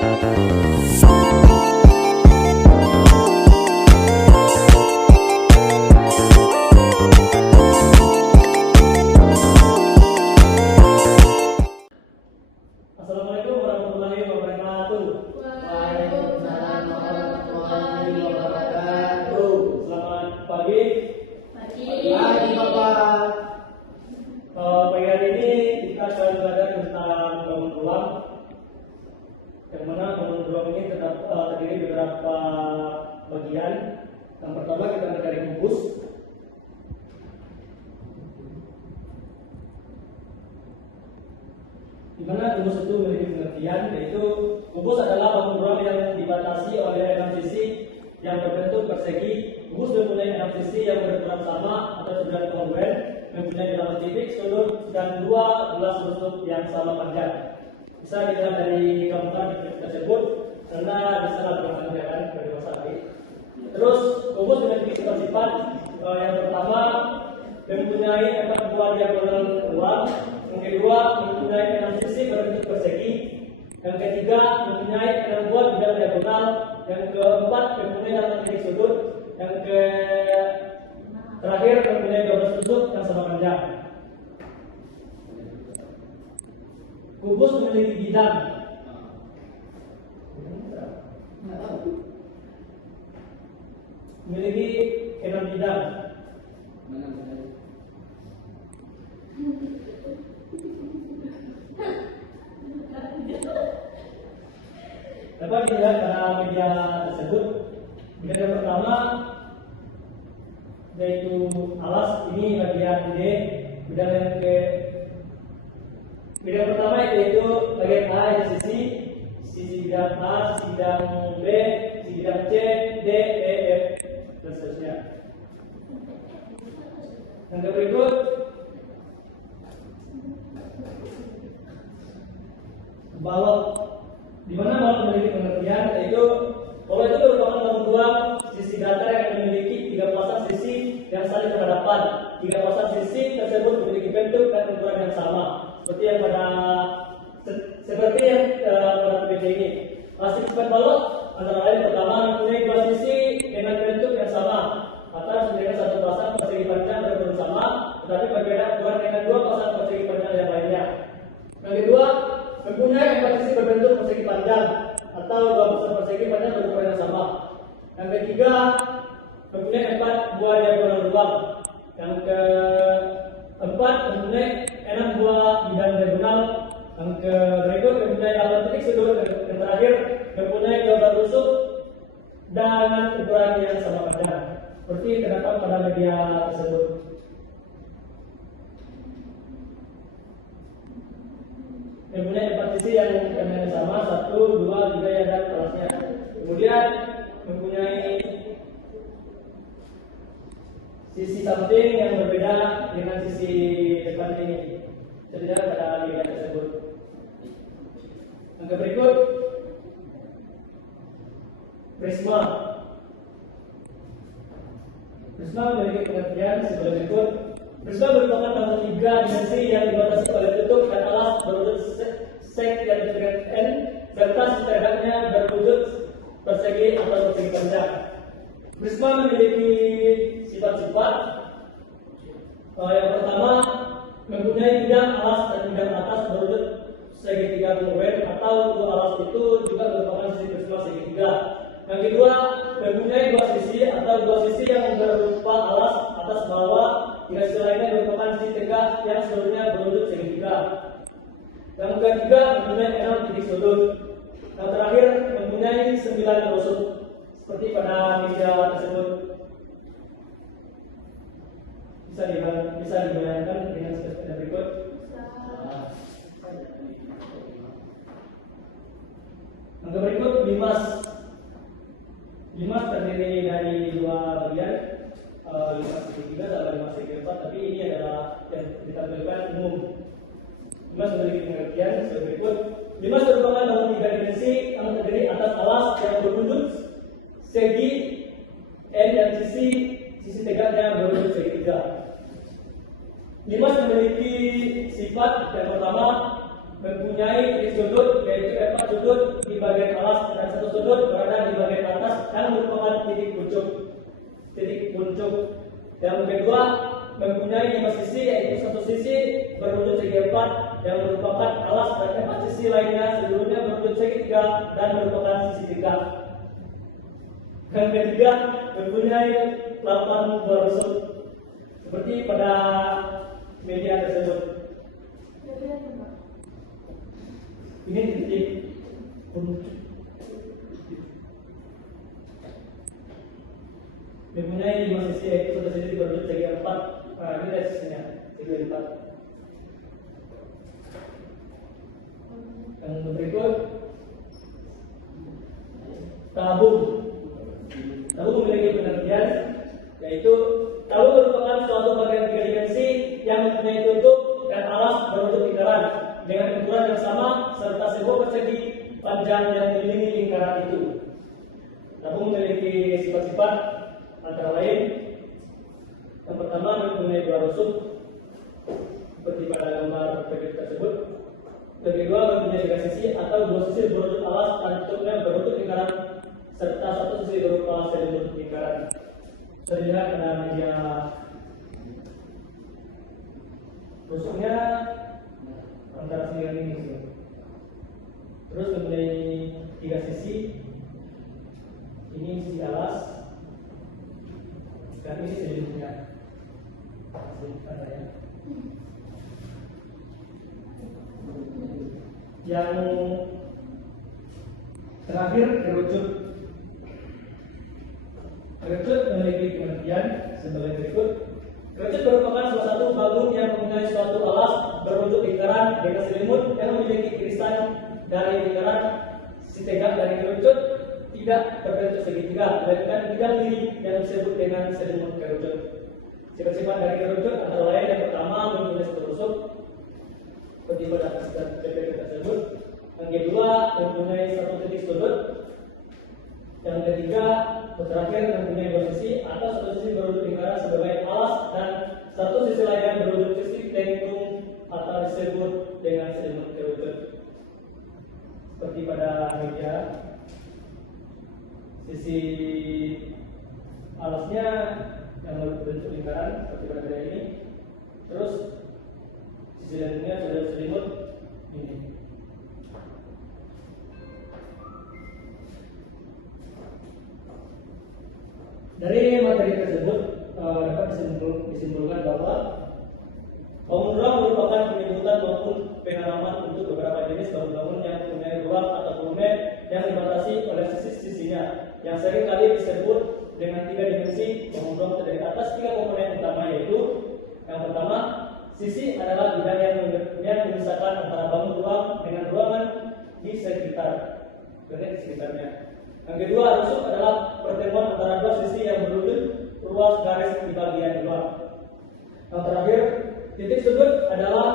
Assalamualaikum warahmatullahi wabarakatuh. Waalaikumsalam warahmatullahi wabarakatuh. Selamat pagi. Pagi. Pagi, Bapak. Pagi hari ini kita akan belajar tentang bangun ruang. Yang mana bangun ruang ini terdiri beberapa bagian. Yang pertama kita mencari kubus. Di mana kubus itu memiliki pengertian, yaitu kubus adalah bangun ruang yang dibatasi oleh 6 sisi yang berbentuk persegi. Kubus mempunyai 6 sisi yang berukuran sama atau 9 kongruen, mempunyai 8 titik, sudut, dan 2 belas sudut yang sama panjang. Bisa dilihat dari gambar tersebut, karena bisa lakukan kan dari masa tadi. Terus kubus memiliki sifat-sifat. Yang pertama mempunyai 4 buah diagonal ruang. Yang kedua mempunyai 6 sisi berbentuk persegi. Yang ketiga mempunyai 6 buah bidang diagonal. Yang keempat mempunyai 8 titik sudut. Yang terakhir mempunyai 12 sudut yang sama panjang. Kubus memiliki bidang. Memiliki 6 bidang. Dapat dilihat pada media tersebut. Bidang yang pertama yaitu alas, ini bagian D. Bidang pertama yaitu bagian A, yaitu sisi bidang A, sisi bidang B, sisi bidang C, D, E, F, dan seterusnya. Yang berikut balok, di mana balok memiliki pengertian, yaitu balok itu merupakan bangun ruang sisi datar yang memiliki 3 pasang sisi yang saling berhadapan. 3 pasang sisi tersebut memiliki bentuk dan ukuran yang sama, seperti yang pada PPT ini. Sifat balok antara lain pertama mempunyai 2 sisi dengan bentuk yang sama, atas dengan 1 pasang persegi panjang berukuran sama, tetapi berbeda ukuran dengan 2 pasang persegi panjang yang lainnya. Yang kedua mempunyai 4 sisi berbentuk persegi panjang atau 2 pasang persegi panjang berukuran yang sama. Yang ketiga mempunyai 4 buah diagonal ruang. Yang keempat mempunyai 6 buah bidang diagonal. Yang berikut mempunyai 8 titik sudut. Yang terakhir mempunyai 12 tusuk dengan ukuran yang sama panjang, seperti terdapat pada media tersebut. Mempunyai 4 sisi yang sama, 1, 2, 3 yang ada alasnya. Kemudian mempunyai sisi samping yang berbeda dengan sisi depan ini. Terlihat pada media tersebut. Yang berikut prisma. Prisma memiliki pengertian sebagai berikut. Prisma merupakan bangun 3 dimensi yang dibatasi oleh tutup dan alas berwujud sek yang dengan N serta setidaknya berwujud persegi atau persegi panjang. Prisma memiliki sifat-sifat. Yang pertama mempunyai bidang alas dan bidang atas berwujud segitiga kongruen, atau 2 alas itu juga merupakan sisi prisma segitiga. Yang kedua mempunyai 2 sisi atau 2 sisi yang berupa alas atas bawah. 3 sisi lainnya merupakan sisi tegak yang seluruhnya berwujud segitiga. Yang ketiga mempunyai 6 titik sudut. Yang terakhir mempunyai 9 tusuk, seperti pada media tersebut. Bisa dibayangkan dengan seperti berikut. Yang berikut limas. Limas terdiri dari 2 bagian, limas segitiga dan limas segi 4, tapi ini adalah yang ditampilkan umum. Limas memiliki pengertian sebagai berikut. Limas merupakan bangun 3 dimensi yang terdiri atas alas yang berwujud segi N dan sisi tegaknya berwujud segitiga. Limas memiliki sifat yang pertama mempunyai titik sudut, yaitu 4 sudut di bagian tersebut berada di bagian atas yang merupakan titik puncuk. Yang kedua mempunyai 5 sisi, yaitu satu sisi berwujud segi 4 yang merupakan alas, dan 4 sisi lainnya seluruhnya berwujud segi 3 dan merupakan sisi 3. Yang ketiga mempunyai 8 buah rusuk seperti pada media tersebut. Ini titik puncuk. Mempunyai 5 sisi, yaitu satu sisi berwujud segi 4. Ini dari sisinya segi 4. Yang berikut tabung. Tabung memiliki pengertian, yaitu tabung merupakan suatu bagian 3 dimensi yang mempunyai tutup dan alas berbentuk lingkaran dengan ukuran yang sama serta sebuah persegi panjang yang mengelilingi lingkaran itu. Tabung memiliki sifat-sifat antara lain: yang pertama mempunyai 2 rusuk seperti pada gambar tersebut. Yang kedua mempunyai 3 sisi atau 2 sisi berwujud alas dan tutupnya berbentuk lingkaran serta 1 sisi berupa selimut lingkaran. Terlihat pada media rusuknya antara sini ini. Terus mempunyai 3 sisi. Ini sisi alas dan ini selimutnya. Yang terakhir kerucut. Kerucut memiliki pengertian sebagai berikut. Kerucut merupakan salah satu bangun yang mempunyai suatu alas berbentuk lingkaran dengan selimut yang memiliki irisan dari lingkaran. Sisi tegak dari kerucut tidak berbentuk segitiga, melainkan bidang diri yang disebut dengan selimut kerucut. Sifat-sifat dari kerucut antara lain: yang pertama mempunyai satu rusuk seperti pada PPT tersebut. Yang kedua mempunyai 1 titik sudut. Yang ketiga terakhir mempunyai 2 sisi atau 1 sisi berwujud lingkaran sebagai alas dan 1 sisi lainnya berwujud sisi tengkung atau disebut dengan selimut kerucut. Seperti pada meja, sisi alasnya yang berbentuk lingkaran seperti pada meja ini. Terus sisi lainnya sudah selimut ini. Dari materi tersebut dapat disimpulkan bahwa bangun ruang merupakan penyebutan maupun penanaman untuk beberapa jenis bangun-bangun yang mempunyai ruang atau volume yang dibatasi oleh sisi-sisinya, yang sering kali disebut dengan 3 dimensi. Bangun ruang terdiri atas 3 komponen utama, yaitu yang pertama, sisi adalah bidang yang memisahkan antara bangun ruang dengan ruangan di sekitarnya. Yang kedua, rusuk adalah pertemuan antara 2 sisi yang berwujud ruas garis di bagian luar. Yang terakhir, titik sudut adalah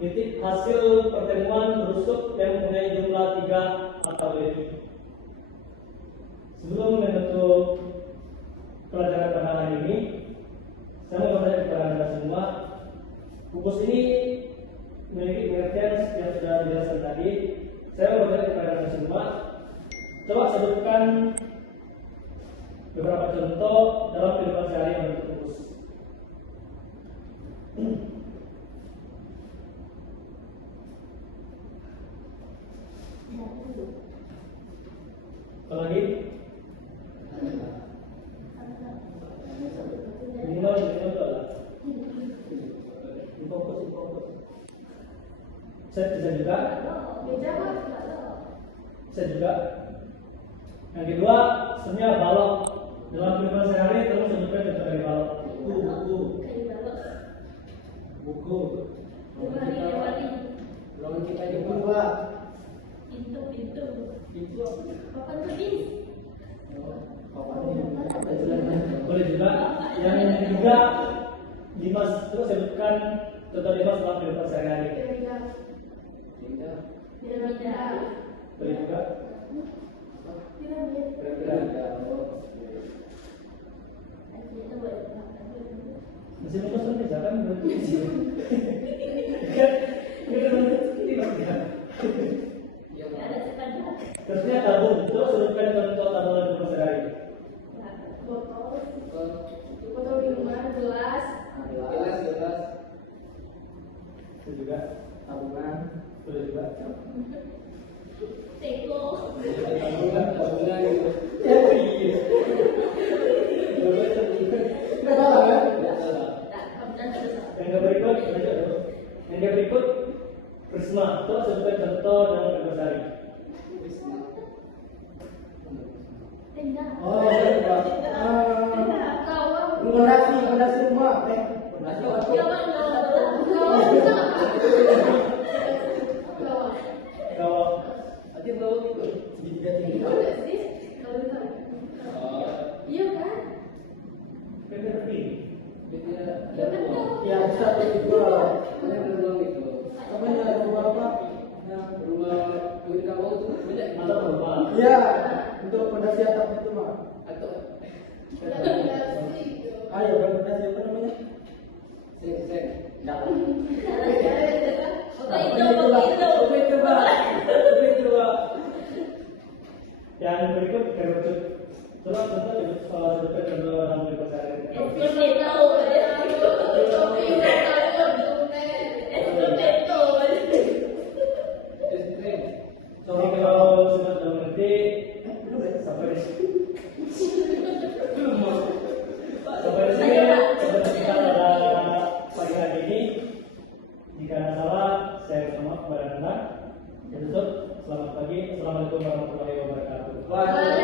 titik hasil pertemuan rusuk yang mempunyai jumlah 3 atau lebih. Sebelum menutup pelajaran pada hari ini, saya mau bertanya kepada Anda semua, buku ini memiliki pengertian yang sudah dijelaskan tadi. Saya mau bertanya kepada Anda semua, coba sebutkan beberapa contoh dalam kehidupan sehari yang berfokus. Apa lagi? Minimal contoh lah. Fokus. Saya bisa juga. Bisa juga. Yang kedua, sebenarnya balok. Dalam kehidupan sehari, kamu sebutkan contoh dari balok. Buku. Ruangan kita di bawah. Pintu. Papan tulis. Boleh juga. Yang ketiga, Dimas, terus sebutkan contoh Dimas dalam kehidupan sehari-hari. Boleh juga. Masih mau pesan bisa kan berarti Terusnya tabung. Coba sebutkan contoh tabungan rumah sehari. Botol minuman, gelas, Itu juga tabungan. Itu juga. teko, Tabungan gitu. Ya iya. Nggak salah kan? Yang berikut Prisma. Coba sebutkan contoh dalam rumah sehari. tenda, Oh, iya. Fondasi rumah, Kalau Nanti belum itu segitiga tinggi. iya kan? PPP. Ya bisa itu. Apa yang rumah apa? Atau berupa Iya, untuk fondasi atap itu mah. Ayo fondasi apa namanya? yang berikut kerucut. Coba contoh sebutkan contoh dalam rumah sehari. Jadi kalau sudah mengerti sampai di sini. Sampai di sini seperti kita pada pagi hari ini. Jika ada salah, saya minta maaf kepada anda. Saya tutup. Selamat pagi. Assalamualaikum warahmatullahi wabarakatuh.